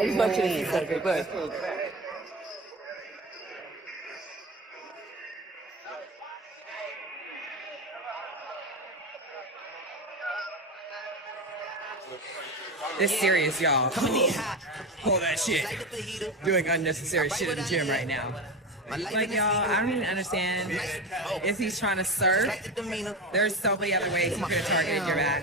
He's watching it. Look. It's serious, y'all. Hold that shit. Doing unnecessary shit in the gym right now. Like, y'all, I don't even understand if he's trying to surf. There's so many other ways he could have targeted your back.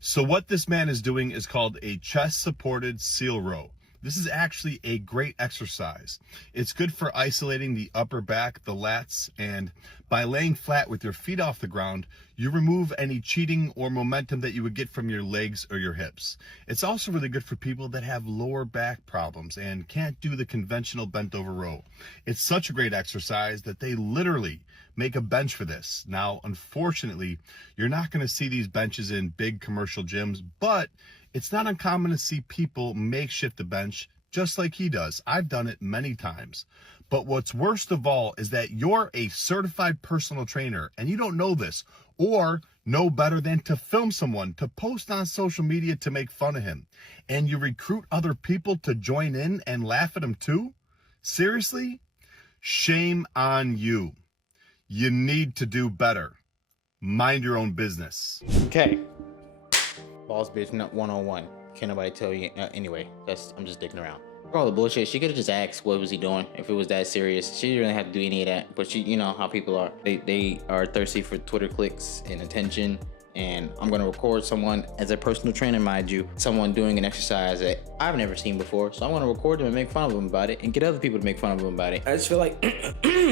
So what this man is doing is called a chest-supported seal row. This is actually a great exercise. It's good for isolating the upper back, the lats, and by laying flat with your feet off the ground, you remove any cheating or momentum that you would get from your legs or your hips. It's also really good for people that have lower back problems and can't do the conventional bent over row. It's such a great exercise that they literally make a bench for this. Now, unfortunately, you're not going to see these benches in big commercial gyms, but it's not uncommon to see people makeshift a bench just like he does. I've done it many times. But what's worst of all is that you're a certified personal trainer and you don't know this or know better than to film someone to post on social media to make fun of him. And you recruit other people to join in and laugh at him too? Seriously? Shame on you. You need to do better. Mind your own business. Okay. Boss bitch, not 101. Can't nobody tell you. Anyway, I'm just dicking around. For all the bullshit, she could have just asked what was he doing if it was that serious. She didn't really have to do any of that. But you know how people are. They are thirsty for Twitter clicks and attention. And I'm gonna record someone as a personal trainer, mind you, someone doing an exercise that I've never seen before. So I'm gonna record them and make fun of them about it and get other people to make fun of them about it. I just feel like,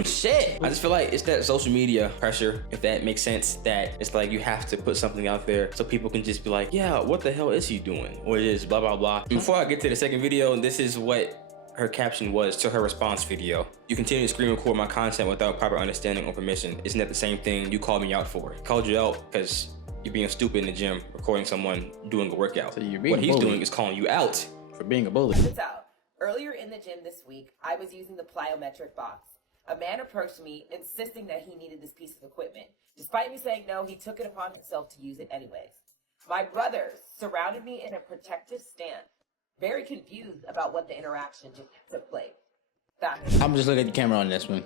shit. I just feel like it's that social media pressure, if that makes sense, that it's like you have to put something out there so people can just be like, yeah, what the hell is he doing? Or it is blah, blah, blah. Before I get to the second video, this is what her caption was to her response video. You continue to screen record my content without proper understanding or permission. Isn't that the same thing you called me out for? I called you out because you're being stupid in the gym, recording someone doing a workout. So you're being what he's doing is calling you out for being a bully. It's out. Earlier in the gym this week, I was using the plyometric box. A man approached me, insisting that he needed this piece of equipment. Despite me saying no, he took it upon himself to use it anyways. My brothers surrounded me in a protective stance, very confused about what the interaction just took place. I'm just looking at the camera on this one.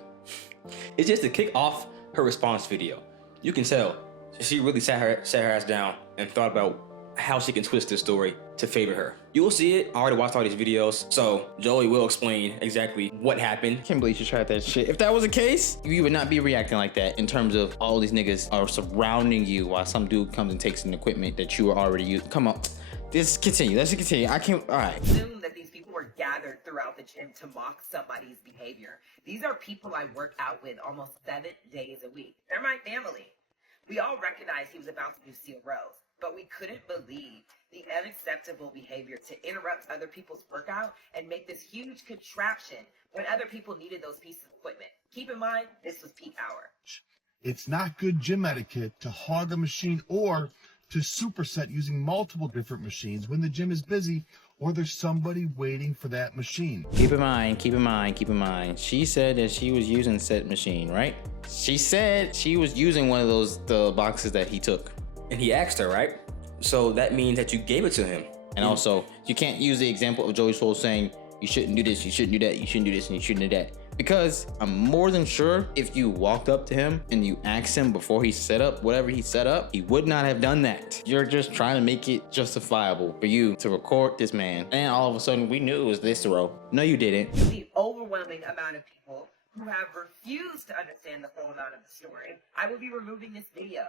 It's just to kick off her response video. You can tell she really sat her ass down and thought about how she can twist this story to favor her. You will see it. I already watched all these videos, so Joey will explain exactly what happened. Can't believe she tried that shit. If that was the case, you would not be reacting like that in terms of all these niggas are surrounding you while some dude comes and takes an equipment that you are already using. Come on. Let's continue. Let's continue. I can't. All right. Assume that these people were gathered throughout the gym to mock somebody's behavior. These are people I work out with almost 7 days a week. They're my family. We all recognized he was about to do seal rows, but we couldn't believe the unacceptable behavior to interrupt other people's workout and make this huge contraption when other people needed those pieces of equipment. Keep in mind, this was peak hour. It's not good gym etiquette to hog a machine or to superset using multiple different machines when the gym is busy or there's somebody waiting for that machine. Keep in mind. She said that she was using said machine, right? She said she was using one of the boxes that he took. And he asked her, right? So that means that you gave it to him. And also, you can't use the example of Joey Swoll saying, you shouldn't do this, you shouldn't do that, you shouldn't do this, and you shouldn't do that. Because I'm more than sure if you walked up to him and you asked him before he set up whatever he set up, he would not have done that. You're just trying to make it justifiable for you to record this man. And all of a sudden, we knew it was this row. No, you didn't. The overwhelming amount of people who have refused to understand the full amount of the story, I will be removing this video.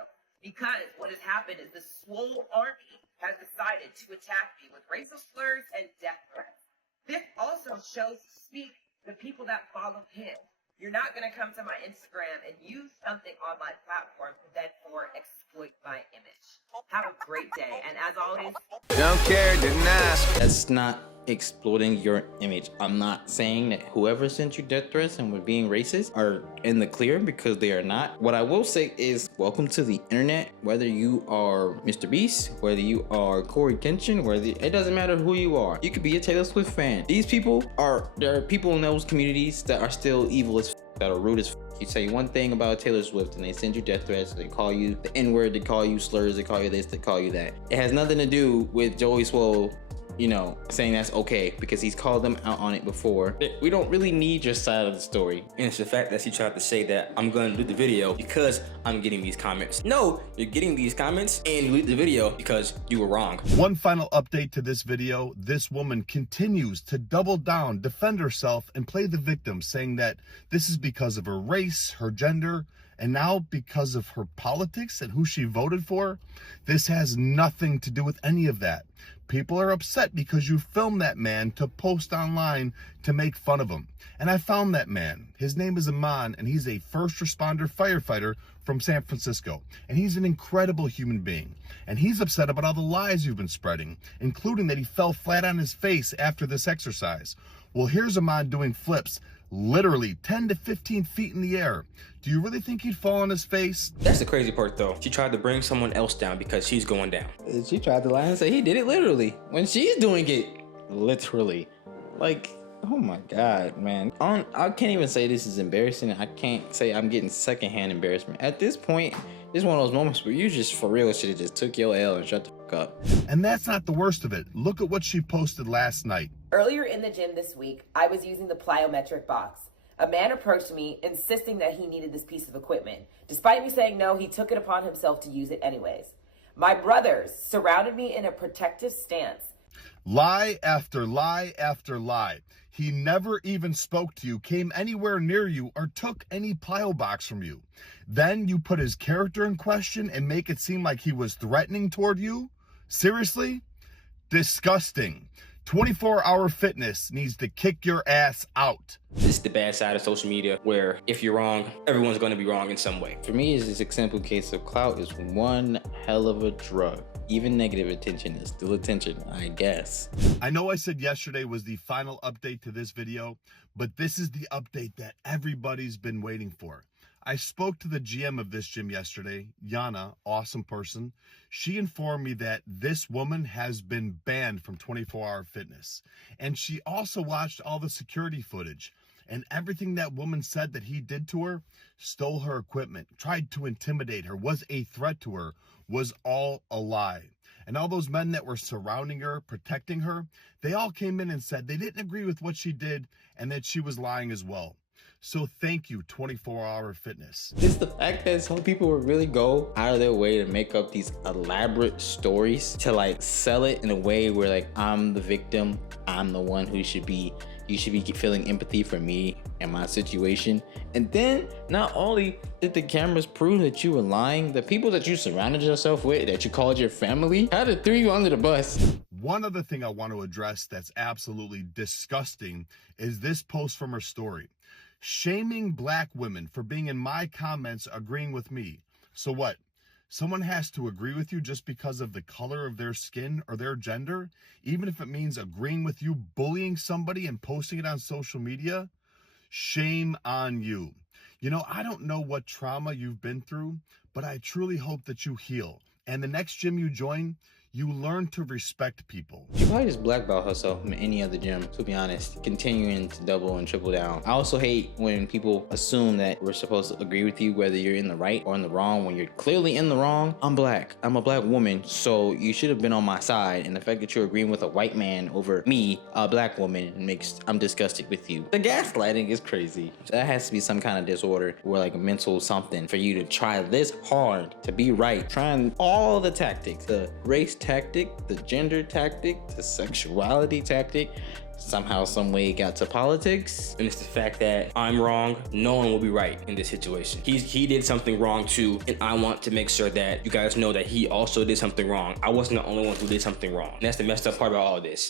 Because what has happened is the Swoll army has decided to attack me with racial slurs and death threats. This also shows to speak the people that follow him. You're not going to come to my Instagram and use something on my platform to then for exploit my image. Have a great day. And as always, don't care, didn't ask. That's not exploiting your image. I'm not saying that whoever sent you death threats and were being racist are in the clear, because they are not. What I will say is welcome to the internet. Whether you are Mr. Beast, whether you are Corey Kenshin, it doesn't matter who you are. You could be a Taylor Swift fan. There are people in those communities that are still evil as that are rude as you say one thing about Taylor Swift and they send you death threats, they call you the N-word, they call you slurs, they call you this, they call you that. It has nothing to do with Joey Swoll you know, saying that's okay because he's called them out on it before. We don't really need your side of the story. And it's the fact that she tried to say that I'm gonna do the video because I'm getting these comments. No, you're getting these comments and you leave the video because you were wrong. One final update to this video. This woman continues to double down, defend herself, and play the victim, saying that this is because of her race, her gender, and now because of her politics and who she voted for. This has nothing to do with any of that. People are upset because you filmed that man to post online to make fun of him. And I found that man. His name is Amir, and he's a first responder firefighter from San Francisco. And he's an incredible human being. And he's upset about all the lies you've been spreading, including that he fell flat on his face after this exercise. Well, here's Amir doing flips literally 10 to 15 feet in the air. Do you really think he'd fall on his face? That's the crazy part though. She tried to bring someone else down because she's going down. She tried to lie and say he did it literally when she's doing it literally. Like, oh my God, man. I can't even say this is embarrassing. I can't say I'm getting secondhand embarrassment. At this point, it's one of those moments where you just for real should have just took your L and shut the fuck up. And that's not the worst of it. Look at what she posted last night. Earlier in the gym this week, I was using the plyometric box. A man approached me, insisting that he needed this piece of equipment. Despite me saying no, he took it upon himself to use it anyways. My brothers surrounded me in a protective stance. Lie after lie after lie. He never even spoke to you, came anywhere near you, or took any plyo box from you. Then you put his character in question and make it seem like he was threatening toward you? Seriously? Disgusting. 24-hour fitness needs to kick your ass out. This is the bad side of social media where if you're wrong, everyone's gonna be wrong in some way. For me, it's this example case of clout is one hell of a drug. Even negative attention is still attention, I guess. I know I said yesterday was the final update to this video, but this is the update that everybody's been waiting for. I spoke to the GM of this gym yesterday, Yana, awesome person. She informed me that this woman has been banned from 24-hour fitness. And she also watched all the security footage. And everything that woman said that he did to her, stole her equipment, tried to intimidate her, was a threat to her, was all a lie. And all those men that were surrounding her, protecting her, they all came in and said they didn't agree with what she did and that she was lying as well. So thank you, 24-hour fitness. It's the fact that some people would really go out of their way to make up these elaborate stories to like sell it in a way where like I'm the victim, I'm the one who should be, you should be feeling empathy for me and my situation. And then not only did the cameras prove that you were lying, the people that you surrounded yourself with, that you called your family, had to throw you under the bus. One other thing I want to address that's absolutely disgusting is this post from her story. Shaming black women for being in my comments agreeing with me. So what? Someone has to agree with you just because of the color of their skin or their gender? Even if it means agreeing with you, bullying somebody and posting it on social media? Shame on you. You know, I don't know what trauma you've been through, but I truly hope that you heal. And the next gym you join, you learn to respect people. She probably just blackballed herself from any other gym, to be honest, continuing to double and triple down. I also hate when people assume that we're supposed to agree with you whether you're in the right or in the wrong when you're clearly in the wrong. I'm black, I'm a black woman, so you should have been on my side. And the fact that you're agreeing with a white man over me, a black woman, I'm disgusted with you. The gaslighting is crazy. That has to be some kind of disorder or like a mental something for you to try this hard to be right. Trying all the tactics, the race tactic, the gender tactic, the sexuality tactic, somehow, some way got to politics. And it's the fact that I'm wrong, no one will be right in this situation. He did something wrong too, and I want to make sure that you guys know that he also did something wrong. I wasn't the only one who did something wrong. And that's the messed up part about all of this.